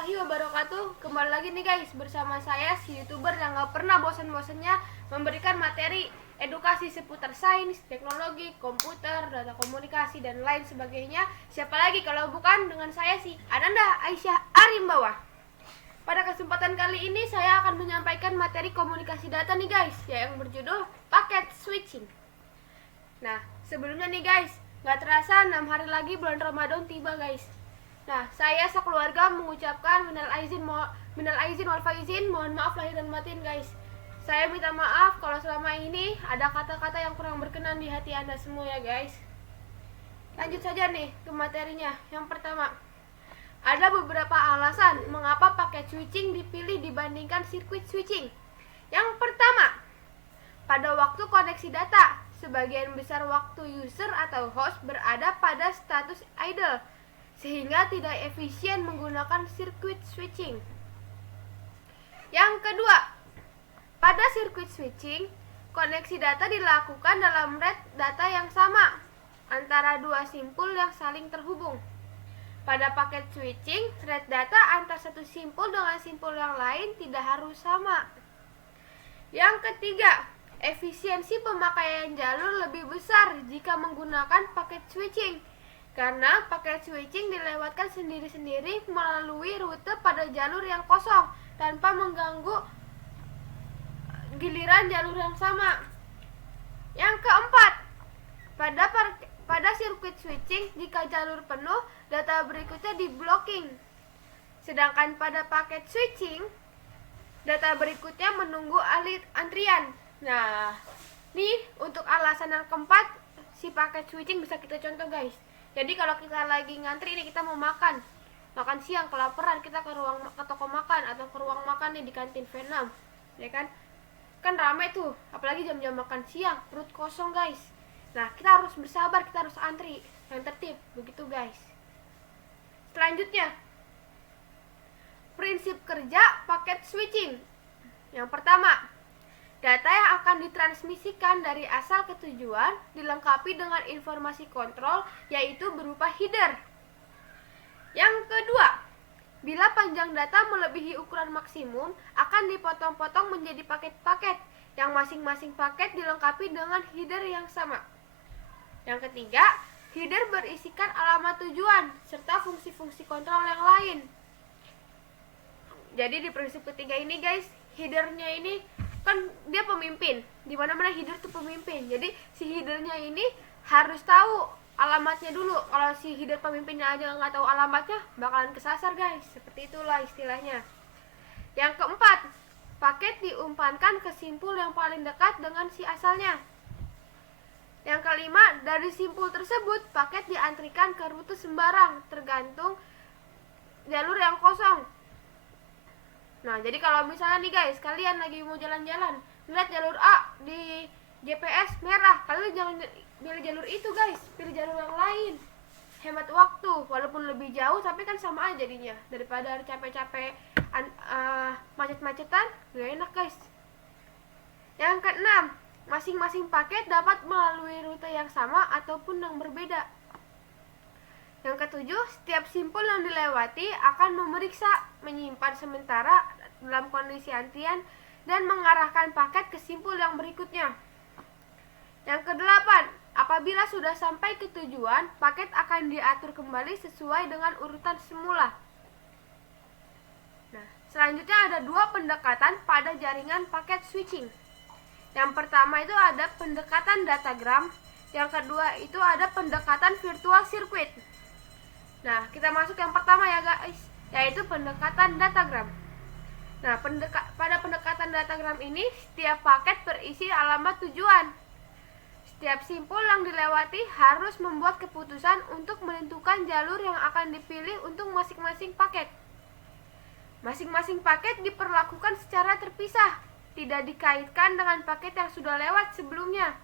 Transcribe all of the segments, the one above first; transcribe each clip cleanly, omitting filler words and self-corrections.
warahmatullahi wabarakatuh. Kembali lagi nih guys, bersama saya si YouTuber yang gak pernah bosan-bosannya memberikan materi edukasi seputar sains, teknologi, komputer, data komunikasi, dan lain sebagainya. Siapa lagi kalau bukan dengan saya si Ananda Aisyah Arimbawa. Pada kesempatan kali ini saya akan menyampaikan materi komunikasi data nih guys, yang berjudul paket switching. Nah, sebelumnya nih guys, gak terasa 6 hari lagi bulan Ramadan tiba guys. Nah, saya sekeluarga mengucapkan minal aizin wal faizin, mohon maaf lahir dan batin guys. Saya minta maaf kalau selama ini ada kata-kata yang kurang berkenan di hati Anda semua ya guys. Lanjut saja nih ke materinya. Yang pertama, ada beberapa alasan mengapa paket switching dipilih dibandingkan sirkuit switching. Yang pertama, pada waktu koneksi data, sebagian besar waktu user atau host berada pada status idle, sehingga tidak efisien menggunakan sirkuit switching. Yang kedua, pada sirkuit switching, koneksi data dilakukan dalam rate data yang sama antara dua simpul yang saling terhubung. Pada paket switching, rate data antar satu simpul dengan simpul yang lain tidak harus sama. Yang ketiga, efisiensi pemakaian jalur lebih besar jika menggunakan paket switching, karena paket switching dilewatkan sendiri-sendiri melalui rute pada jalur yang kosong tanpa mengganggu giliran jalur yang sama. Yang keempat, pada sirkuit switching, jika jalur penuh, data berikutnya di-blocking. Sedangkan pada paket switching, data berikutnya menunggu antrian. Nah, nih untuk alasan yang keempat, si paket switching bisa kita contoh guys. Jadi kalau kita lagi ngantri nih, kita mau makan siang, kelaparan, kita ke toko makan atau ke ruang makan nih di kantin V6, ya kan? Kan rame tuh, apalagi jam-jam makan siang, perut kosong guys. Nah, kita harus bersabar, kita harus antri yang tertib, begitu guys. Selanjutnya, prinsip kerja paket switching. Yang pertama, data yang akan ditransmisikan dari asal ke tujuan dilengkapi dengan informasi kontrol, yaitu berupa header. Yang kedua, bila panjang data melebihi ukuran maksimum, akan dipotong-potong menjadi paket-paket, yang masing-masing paket dilengkapi dengan header yang sama. Yang ketiga, header berisikan alamat tujuan serta fungsi-fungsi kontrol yang lain. Jadi di prinsip ketiga ini guys, headernya ini kan dia pemimpin, di mana-mana header itu pemimpin. Jadi si headernya ini harus tahu alamatnya dulu. Kalau si header pemimpinnya aja nggak tahu alamatnya, bakalan kesasar guys. Seperti itulah istilahnya. Yang keempat, paket diumpankan ke simpul yang paling dekat dengan si asalnya. Yang kelima, dari simpul tersebut paket diantrikan ke rute sembarang tergantung jalur yang kosong. Nah, jadi kalau misalnya nih guys, kalian lagi mau jalan-jalan, lihat jalur A di GPS merah, kalian jangan pilih jalur itu guys, pilih jalur yang lain. Hemat waktu, walaupun lebih jauh tapi kan sama aja jadinya, daripada capek-capek macet-macetan, gak enak guys. Yang keenam, masing-masing paket dapat melalui rute yang sama ataupun yang berbeda. Yang ketujuh, setiap simpul yang dilewati akan memeriksa, menyimpan sementara dalam kondisi antrian, dan mengarahkan paket ke simpul yang berikutnya. Yang kedelapan, apabila sudah sampai ke tujuan, paket akan diatur kembali sesuai dengan urutan semula. Nah, selanjutnya ada dua pendekatan pada jaringan paket switching. Yang pertama itu ada pendekatan datagram, yang kedua itu ada pendekatan virtual circuit. Nah, kita masuk yang pertama ya guys, yaitu pendekatan datagram. Nah, pada pendekatan datagram ini, setiap paket berisi alamat tujuan. Setiap simpul yang dilewati harus membuat keputusan untuk menentukan jalur yang akan dipilih untuk masing-masing paket. Masing-masing paket diperlakukan secara terpisah, tidak dikaitkan dengan paket yang sudah lewat sebelumnya.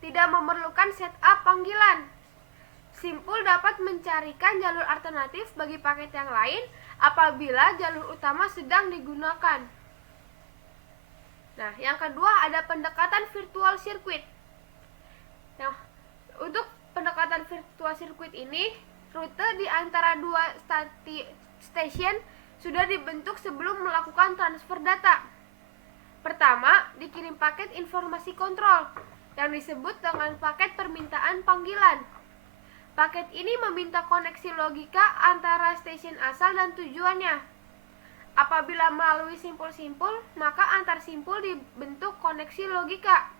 Tidak memerlukan setup panggilan. Simpul dapat mencarikan jalur alternatif bagi paket yang lain apabila jalur utama sedang digunakan. Nah, yang kedua ada pendekatan virtual circuit. Nah, untuk pendekatan virtual circuit ini, rute di antara dua station sudah dibentuk sebelum melakukan transfer data. Pertama, dikirim paket informasi kontrol yang disebut dengan paket permintaan panggilan. Paket ini meminta koneksi logika antara stasiun asal dan tujuannya. Apabila melalui simpul-simpul, maka antar simpul dibentuk koneksi logika.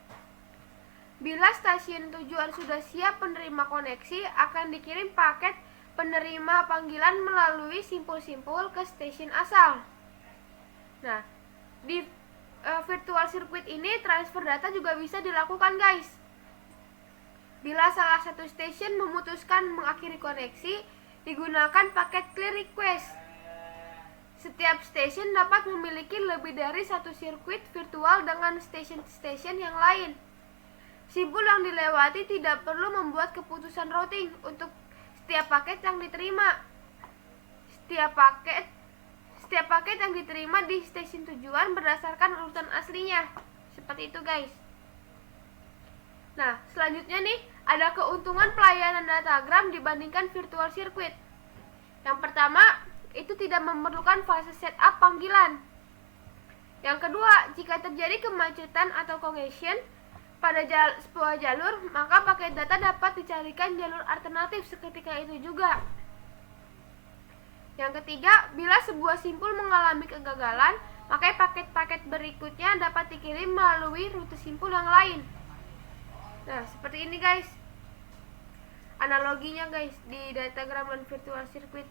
Bila stasiun tujuan sudah siap menerima koneksi, akan dikirim paket penerima panggilan melalui simpul-simpul ke stasiun asal. Nah, di virtual circuit ini transfer data juga bisa dilakukan, guys. Bila salah satu stasiun memutuskan mengakhiri koneksi, digunakan paket clear request. Setiap stasiun dapat memiliki lebih dari satu sirkuit virtual dengan stasiun-stasiun yang lain. Simpul yang dilewati tidak perlu membuat keputusan routing untuk setiap paket yang diterima. Setiap paket yang diterima di stasiun tujuan berdasarkan urutan aslinya. Seperti itu, guys. Nah, selanjutnya nih, ada keuntungan pelayanan datagram dibandingkan virtual circuit. Yang pertama, itu tidak memerlukan fase setup panggilan. Yang kedua, jika terjadi kemacetan atau congestion pada sebuah jalur, maka paket data dapat dicarikan jalur alternatif seketika itu juga. Yang ketiga, bila sebuah simpul mengalami kegagalan, maka paket-paket berikutnya dapat dikirim melalui rute simpul yang lain. Nah, seperti ini, guys. Analoginya, guys, di datagram dan virtual circuit.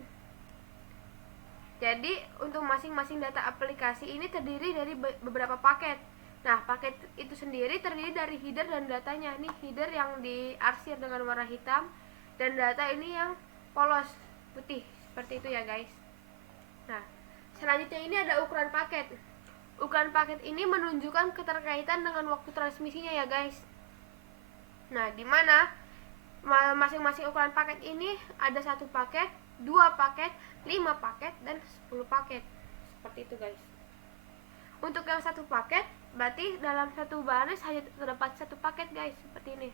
Jadi, untuk masing-masing data aplikasi ini terdiri dari beberapa paket. Nah, paket itu sendiri terdiri dari header dan datanya. Ini header yang diarsir dengan warna hitam dan data ini yang polos putih. Seperti itu ya, guys. Nah, selanjutnya ini ada ukuran paket. Ukuran paket ini menunjukkan keterkaitan dengan waktu transmisinya ya, guys. Nah, di mana masing-masing ukuran paket ini ada 1 paket, 2 paket, 5 paket, dan 10 paket. Seperti itu, guys. Untuk yang 1 paket, berarti dalam satu baris hanya terdapat 1 paket, guys. Seperti ini.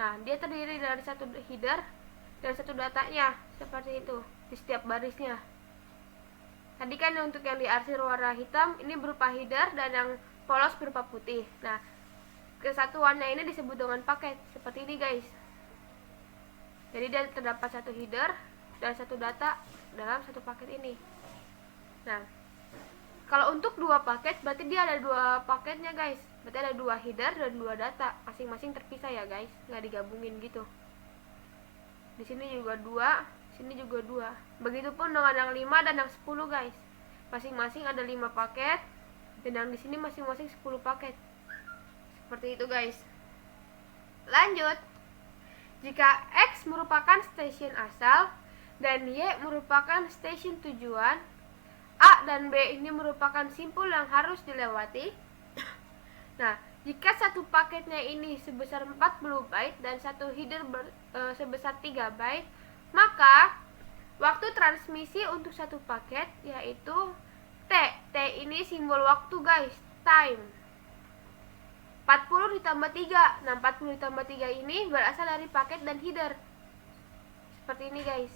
Nah, dia terdiri dari 1 header dan 1 datanya. Seperti itu, di setiap barisnya. Tadi kan untuk yang diarsir warna hitam, ini berupa header, dan yang polos berupa putih. Nah, kesatuannya ini disebut dengan paket. Seperti ini, guys. Jadi dia terdapat 1 header dan 1 data dalam 1 paket ini. Nah, kalau untuk 2 paket, berarti dia ada 2 paketnya, guys. Berarti ada 2 header dan 2 data, masing-masing terpisah ya, guys, nggak digabungin gitu. Di sini juga 2, sini juga 2. Begitupun dengan yang 5 dan yang 10, guys. Masing-masing ada 5 paket, dan yang di sini masing-masing 10 paket. Seperti itu, guys. Lanjut. Jika X merupakan stasiun asal dan Y merupakan stasiun tujuan, A dan B ini merupakan simpul yang harus dilewati. Nah, jika satu paketnya ini sebesar 40 byte dan satu header sebesar 3 byte, maka waktu transmisi untuk satu paket yaitu T. T ini simbol waktu, guys, time. 40 ditambah 3. Nah, 40 ditambah 3 ini berasal dari paket dan header. Seperti ini, guys.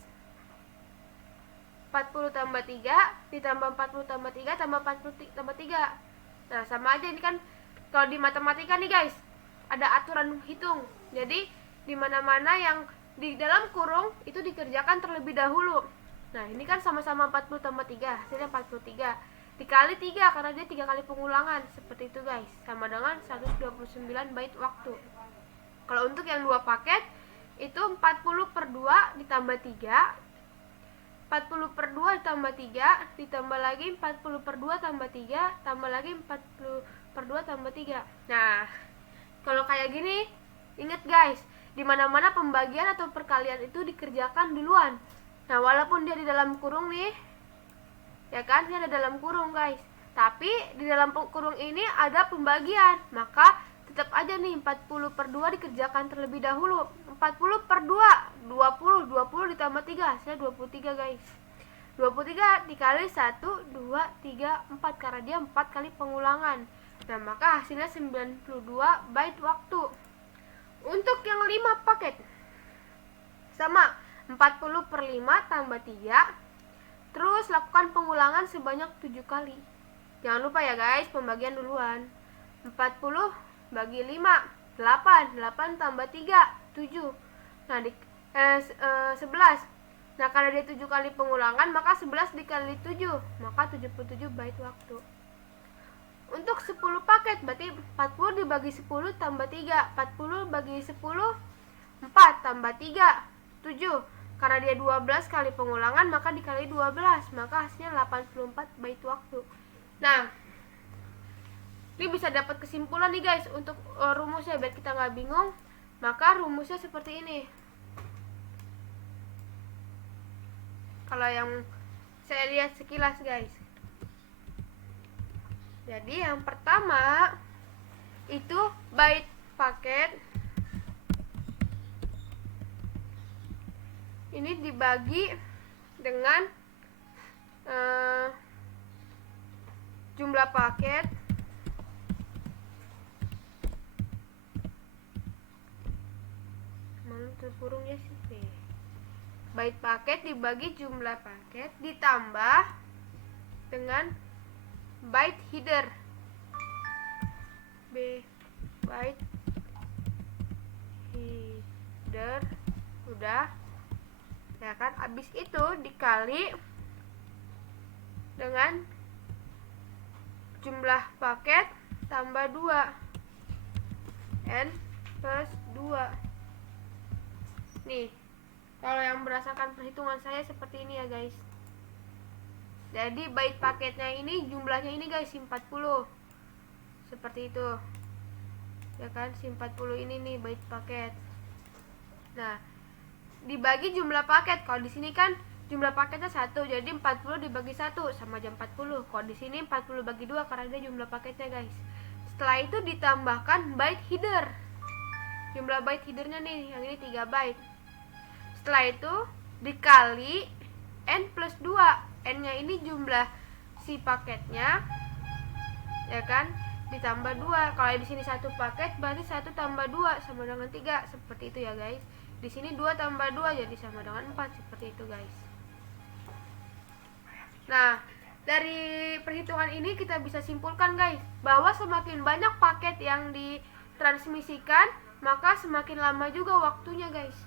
40 tambah 3 ditambah 40 tambah 3 tambah 40 tambah 3. Nah, sama aja ini kan kalau di matematika nih, guys, ada aturan hitung. Jadi di mana-mana yang di dalam kurung itu dikerjakan terlebih dahulu. Nah, ini kan sama-sama 40 tambah 3, hasilnya 43. Dikali 3 karena dia 3 kali pengulangan. Seperti itu, guys. Sama dengan 129 byte waktu. Kalau untuk yang 2 paket itu 40 per 2 ditambah 3, 40 per 2 ditambah 3, ditambah lagi 40 per 2 tambah 3, tambah lagi 40 per 2 tambah 3. Nah, kalau kayak gini, ingat, guys, di mana-mana pembagian atau perkalian itu dikerjakan duluan. Nah, walaupun dia di dalam kurung nih, ya kan, dia ada dalam kurung, guys, tapi di dalam kurung ini ada pembagian, maka tetap aja nih 40 per 2 dikerjakan terlebih dahulu. 40 per 2 20 ditambah 3 hasilnya 23, guys. 23 dikali 1 2 3 4 karena dia 4 kali pengulangan. Nah, maka hasilnya 92 byte waktu. Untuk yang 5 paket sama, 40/5 tambah 3. Terus lakukan pengulangan sebanyak 7 kali. Jangan lupa ya guys, pembagian duluan. 40 bagi 5, 8. 8 tambah 3, 7. Nah, 11. Nah, karena dia 7 kali pengulangan, maka 11 dikali 7, maka 77 bait waktu. Untuk 10 paket, berarti 40 dibagi 10 tambah 3. 40 bagi 10, 4 tambah 3, 7. Karena dia 12 kali pengulangan, maka dikali 12, maka hasilnya 84 bait waktu. Nah, ini bisa dapat kesimpulan nih guys. Untuk rumusnya biar kita nggak bingung, maka rumusnya seperti ini. Kalau yang saya lihat sekilas guys, jadi yang pertama itu bait paket ini dibagi dengan jumlah paket mana terburungnya sih. Bait paket dibagi jumlah paket ditambah dengan byte header. Byte header udah ya kan, abis itu dikali dengan jumlah paket tambah 2, n plus 2. Nih, kalau yang berdasarkan perhitungan saya seperti ini ya guys. Jadi bait paketnya ini jumlahnya ini guys 40. Seperti itu. Ya kan, 40 ini nih bait paket. Nah, dibagi jumlah paket. Kalau di sini kan jumlah paketnya 1, jadi 40 dibagi 1 sama aja 40. Kalau di sini 40 bagi 2 karena ada jumlah paketnya guys. Setelah itu ditambahkan byte header. Jumlah byte headernya nih, yang ini 3 byte. Setelah itu dikali n plus 2. N-nya ini jumlah si paketnya, ya kan, ditambah 2. Kalau di sini 1 paket, berarti 1 tambah 2 sama dengan 3. Seperti itu ya guys. Di sini 2 tambah 2 jadi sama dengan 4. Seperti itu guys. Nah, dari perhitungan ini kita bisa simpulkan guys, bahwa semakin banyak paket yang ditransmisikan, maka semakin lama juga waktunya guys.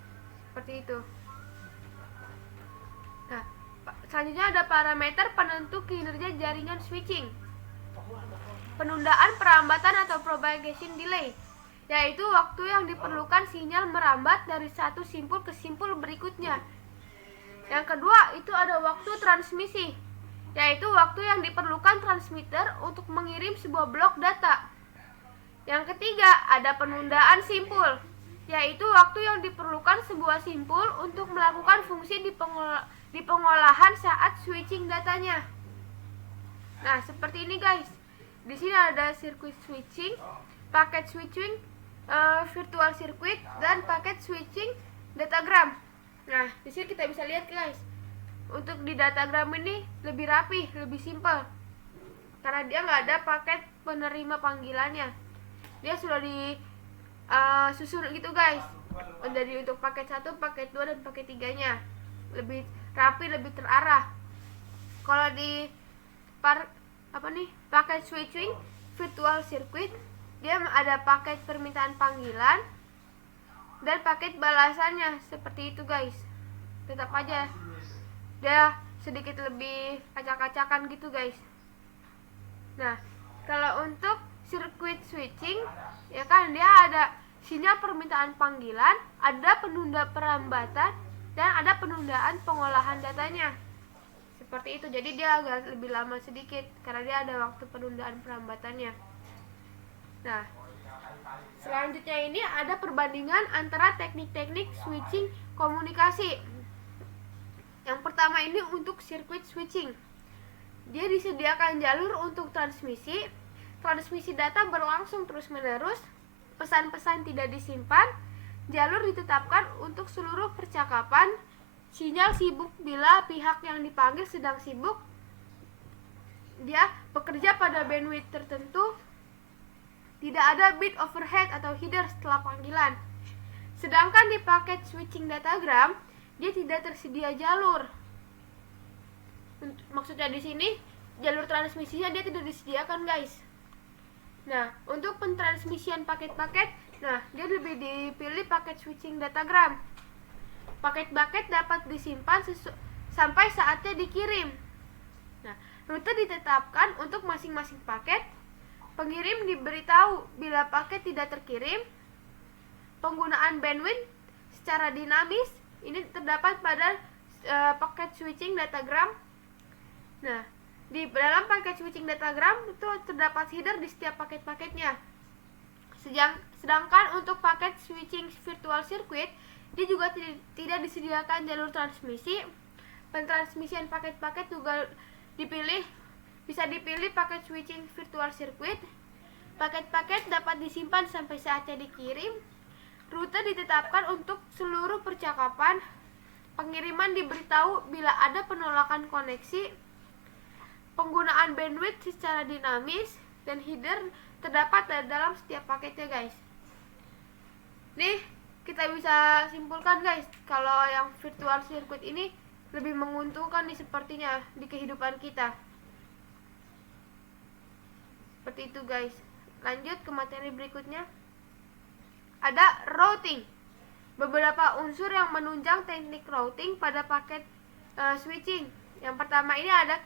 Seperti itu. Nah, selanjutnya ada parameter penentu kinerja jaringan switching. Penundaan perambatan atau propagation delay, yaitu waktu yang diperlukan sinyal merambat dari satu simpul ke simpul berikutnya. Yang kedua itu ada waktu transmisi, yaitu waktu yang diperlukan transmitter untuk mengirim sebuah blok data. Yang ketiga ada penundaan simpul, yaitu waktu yang diperlukan sebuah simpul untuk melakukan fungsi di pengolahan saat switching datanya. Nah, seperti ini guys. Di sini ada sirkuit switching, paket switching, virtual circuit, dan paket switching datagram. Nah, di sini kita bisa lihat guys. Untuk di datagram ini lebih rapi, lebih simpel. Karena dia nggak ada paket penerima panggilannya. Dia sudah disusun gitu guys. Jadi untuk paket 1, paket 2, dan paket 3-nya. Lebih rapi, lebih terarah. Kalau di paket switching virtual circuit, dia ada paket permintaan panggilan dan paket balasannya. Seperti itu guys. Tetap aja dia sedikit lebih acak-acakan gitu guys. Nah, kalau untuk circuit switching, ya kan, dia ada sinyal permintaan panggilan, ada penunda perambatan, dan ada penundaan pengolahan datanya. Seperti itu. Jadi dia agak lebih lama sedikit karena dia ada waktu penundaan perambatannya. Nah, selanjutnya ini ada perbandingan antara teknik-teknik switching komunikasi. Yang pertama ini untuk circuit switching. Dia disediakan jalur untuk transmisi data berlangsung terus-menerus, pesan-pesan tidak disimpan, jalur ditetapkan untuk seluruh percakapan, sinyal sibuk bila pihak yang dipanggil sedang sibuk, dia bekerja pada bandwidth tertentu, tidak ada bit overhead atau header setelah panggilan. Sedangkan di paket switching datagram, dia tidak tersedia jalur. Maksudnya di sini jalur transmisinya dia tidak disediakan, guys. Nah, untuk pentransmisian paket-paket, nah dia lebih dipilih paket switching datagram. Paket-paket dapat disimpan sampai saatnya dikirim. Nah, rute ditetapkan untuk masing-masing paket. Pengirim diberitahu bila paket tidak terkirim. Penggunaan bandwidth secara dinamis ini terdapat pada paket switching datagram. Nah, di dalam paket switching datagram itu terdapat header di setiap paket-paketnya. Sedangkan untuk paket switching virtual circuit, dia juga tidak disediakan jalur transmisi. Pentransmisian paket-paket juga bisa dipilih paket switching virtual circuit. Paket-paket dapat disimpan sampai saatnya dikirim. Rute ditetapkan untuk seluruh percakapan. Pengiriman diberitahu bila ada penolakan koneksi. Penggunaan bandwidth secara dinamis dan header terdapat dalam setiap paketnya, guys. Nih, kita bisa simpulkan, guys, kalau yang virtual circuit ini lebih menguntungkan nih sepertinya di kehidupan kita. Seperti itu, guys. Lanjut ke materi berikutnya. Ada routing. Beberapa unsur yang menunjang teknik routing pada paket switching. Yang pertama ini ada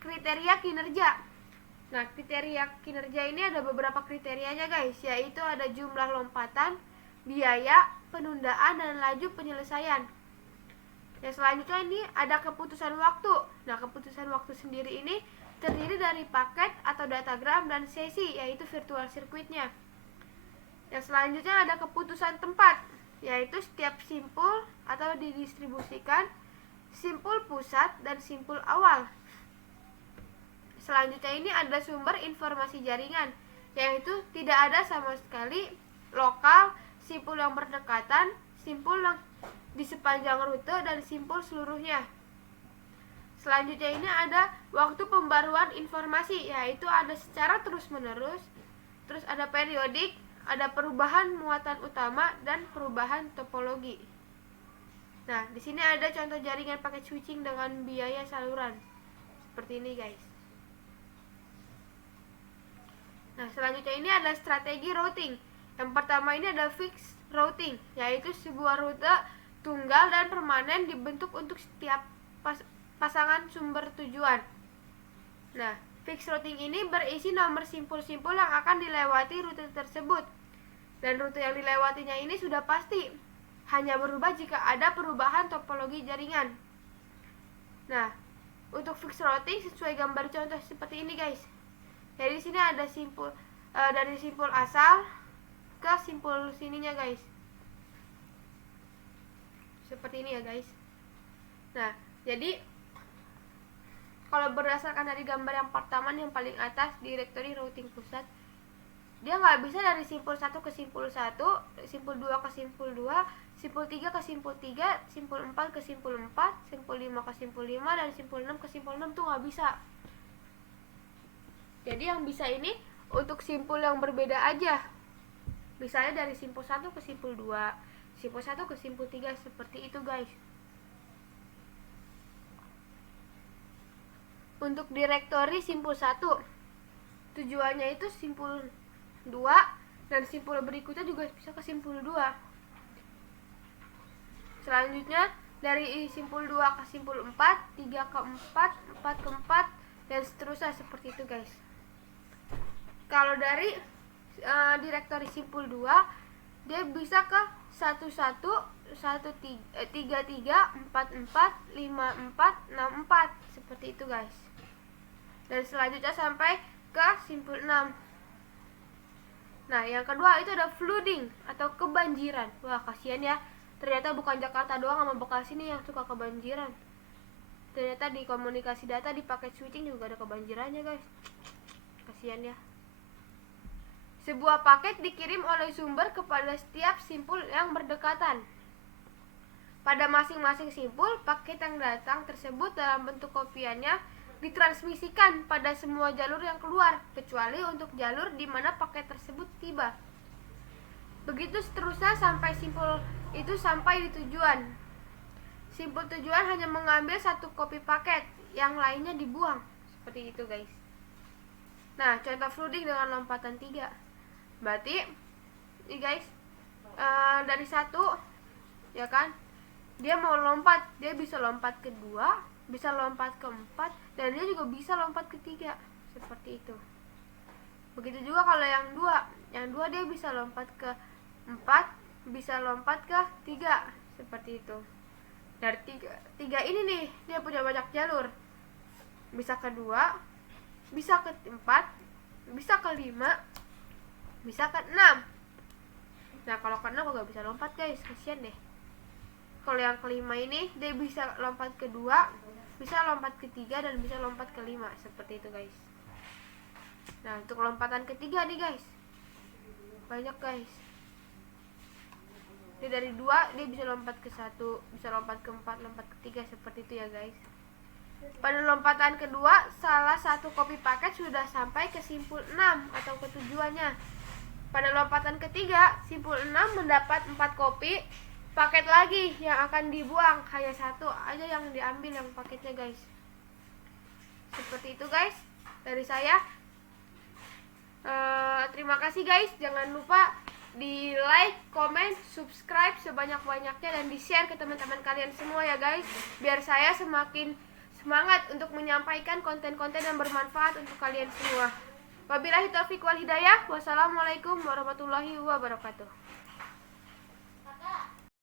kriteria kinerja. Nah, kriteria kinerja ini ada beberapa kriterianya, guys, yaitu ada jumlah lompatan, biaya, penundaan, dan laju penyelesaian. Yang selanjutnya ini ada keputusan waktu. Nah, keputusan waktu sendiri ini terdiri dari paket atau datagram dan sesi, yaitu virtual circuitnya. Yang selanjutnya ada keputusan tempat, yaitu setiap simpul atau didistribusikan, simpul pusat, dan simpul awal. Selanjutnya ini ada sumber informasi jaringan, yaitu tidak ada sama sekali lokal, simpul yang berdekatan, simpul yang di sepanjang rute, dan simpul seluruhnya. Selanjutnya ini ada waktu pembaruan informasi, yaitu ada secara terus-menerus, terus ada periodik, ada perubahan muatan utama, dan perubahan topologi. Nah, di sini ada contoh jaringan paket switching dengan biaya saluran. Seperti ini, guys. Nah, selanjutnya ini ada strategi routing. Yang pertama ini ada fixed routing, yaitu sebuah rute tunggal dan permanen dibentuk untuk setiap pasangan sumber tujuan. Nah, fixed routing ini berisi nomor simpul-simpul yang akan dilewati rute tersebut. Dan rute yang dilewatinya ini sudah pasti, hanya berubah jika ada perubahan topologi jaringan. Nah, untuk fixed routing sesuai gambar contoh seperti ini, guys. Jadi di sini ada simpul dari simpul asal ke simpul sininya, guys. Seperti ini ya, guys. Nah, jadi kalau berdasarkan dari gambar yang pertama yang paling atas, direktori routing pusat, dia nggak bisa dari simpul 1 ke simpul 1, simpul 2 ke simpul 2, simpul 3 ke simpul 3, simpul 4 ke simpul 4, simpul 5 ke simpul 5, dan simpul 6 ke simpul 6 tuh nggak bisa. Jadi yang bisa ini untuk simpul yang berbeda aja. Misalnya dari simpul 1 ke simpul 2, simpul 1 ke simpul 3, seperti itu, guys. Untuk direktori simpul 1, tujuannya itu simpul 2, dan simpul berikutnya juga bisa ke simpul 2. Selanjutnya dari simpul 2 ke simpul 4, 3 ke 4, 4 ke 4, dan seterusnya, seperti itu, guys. Kalau dari direktori simpul 2, dia bisa ke 11, 33, 44, 54, 64, seperti itu, guys. Dan selanjutnya sampai ke simpul 6. Nah, yang kedua itu ada flooding atau kebanjiran. Wah, kasihan ya. Ternyata bukan Jakarta doang sama Bekasi nih yang suka kebanjiran. Ternyata di komunikasi data di paket switching juga ada kebanjirannya, guys. Kasihan ya. Sebuah paket dikirim oleh sumber kepada setiap simpul yang berdekatan. Pada masing-masing simpul, paket yang datang tersebut dalam bentuk kopiannya ditransmisikan pada semua jalur yang keluar, kecuali untuk jalur di mana paket tersebut tiba. Begitu seterusnya sampai simpul itu sampai di tujuan. Simpul tujuan hanya mengambil satu kopi paket, yang lainnya dibuang. Seperti itu guys. Nah, contoh flooding dengan lompatan 3. Berarti ini guys, dari 1 ya kan, dia mau lompat, dia bisa lompat ke 2, bisa lompat ke 4, dan dia juga bisa lompat ke 3. Seperti itu. Begitu juga kalau yang 2 dia bisa lompat ke 4, bisa lompat ke 3. Seperti itu. Dari 3 ini nih, dia punya banyak jalur. Bisa ke 2, bisa ke 4, bisa ke 5, bisa ke 6. Nah, kalau ke 6 gak bisa lompat guys, kasihan deh. Kalau yang kelima ini, dia bisa lompat ke 2, bisa lompat ke 3, dan bisa lompat ke 5. Seperti itu guys. Nah, untuk lompatan ketiga nih guys, banyak guys. Dia dari 2, dia bisa lompat ke 1, bisa lompat ke 4, lompat ke 3. Seperti itu ya guys. Pada lompatan kedua, salah satu kopi paket sudah sampai ke simpul 6 atau ke tujuannya. Pada lompatan ketiga, simpul 6 mendapat 4 kopi paket lagi yang akan dibuang. Hanya 1 aja yang diambil yang paketnya guys. Seperti itu guys dari saya. Terima kasih guys. Jangan lupa di like, comment, subscribe sebanyak-banyaknya, dan di share ke teman-teman kalian semua ya guys, biar saya semakin semangat untuk menyampaikan konten-konten yang bermanfaat untuk kalian semua. Wabillahi taufiq wal hidayah. Wassalamualaikum warahmatullahi wabarakatuh.